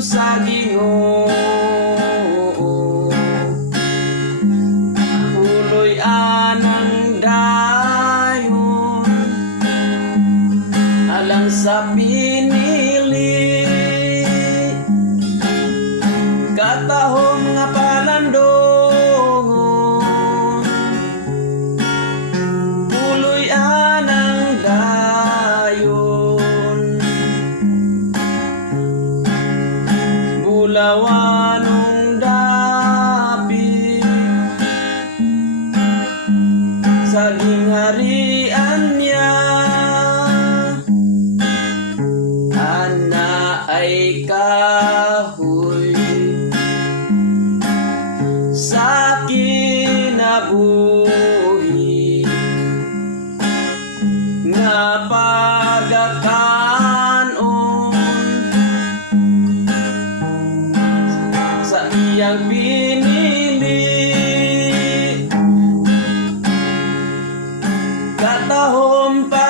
sa Ginoo, puloy anang dayon alang sa pinili, katahom nga palandongon, puloy anang dayon, bulawanong dapit sa gingharian niya, ana ay kahoy sa kinabuhi nga pagakanon sa iyang pinili, katahom pa